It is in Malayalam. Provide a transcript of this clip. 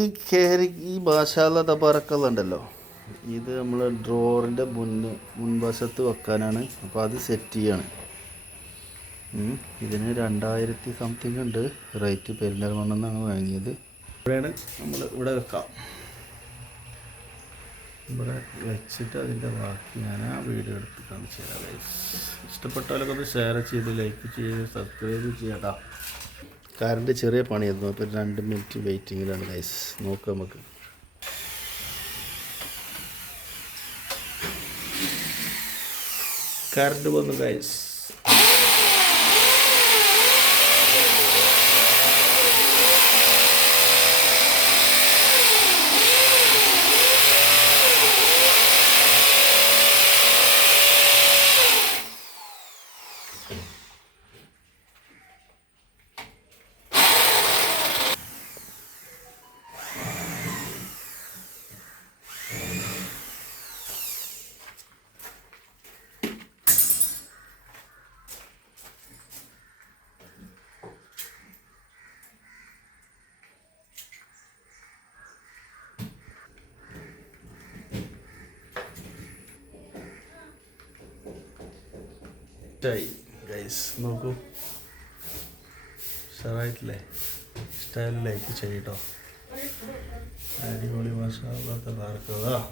ഈ ഭാഷാല തബാറക്കല്ല ഉണ്ടല്ലോ, ഇത് നമ്മൾ ഡ്രോറിൻ്റെ മുൻവശത്ത് വെക്കാനാണ്. അപ്പോൾ അത് സെറ്റ് ചെയ്യാണ്. ഇതിന് 2000 സംതിങ് ഉണ്ട് റേറ്റ്. പെരിന്തൽമണ്ണെന്നാണ് വാങ്ങിയത്. ഇവിടെയാണ് നമ്മൾ ഇവിടെ വെക്കാം. ഇവിടെ വെച്ചിട്ട് അതിൻ്റെ ബാക്കി ഞാൻ ആ വീഡിയോ എടുത്ത് കാണിച്ചു തരാം ഗൈസ്. ഇഷ്ടപ്പെട്ടാലൊക്കെ ഒന്ന് ഷെയർ ചെയ്ത് ലൈക്ക് ചെയ്ത് സബ്സ്ക്രൈബ് ചെയ്യട്ടാ. കറണ്ട് ചെറിയ പണിയായിരുന്നു. അപ്പോൾ 2 മിനിറ്റ് വെയിറ്റിങ്ങിലാണ് ഗൈസ്. നോക്കാം നമുക്ക്. കറണ്ട് വന്നു ഗൈസ്. ഗൈസ് നോക്കൂ, ഉഷാറായിട്ടില്ലേ? ഇഷ്ടമായാലും ലൈക്ക് ചെയ്യട്ടോ. അടിപൊളി മാഷാ അല്ലാഹ് തബാറക് അല്ലാഹ്.